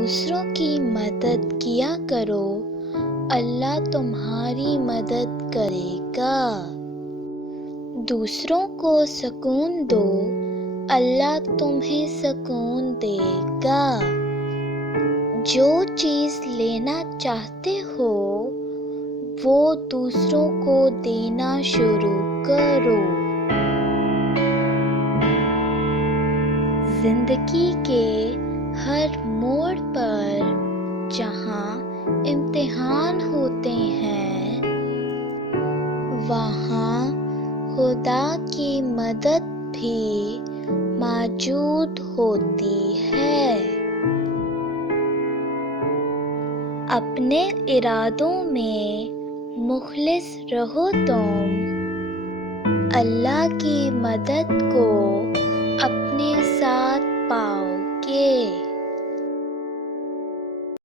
دوسروں کی مدد کیا کرو، اللہ تمہاری مدد کرے گا۔ دوسروں کو سکون دو، اللہ تمہیں سکون دے گا۔ جو چیز لینا چاہتے ہو وہ دوسروں کو دینا شروع کرو۔ زندگی کے ہر موڑ پر جہاں امتحان ہوتے ہیں وہاں خدا کی مدد بھی موجود ہوتی ہے۔ اپنے ارادوں میں مخلص رہو تم، اللہ کی مدد کو اپنے ساتھ پاؤ گے۔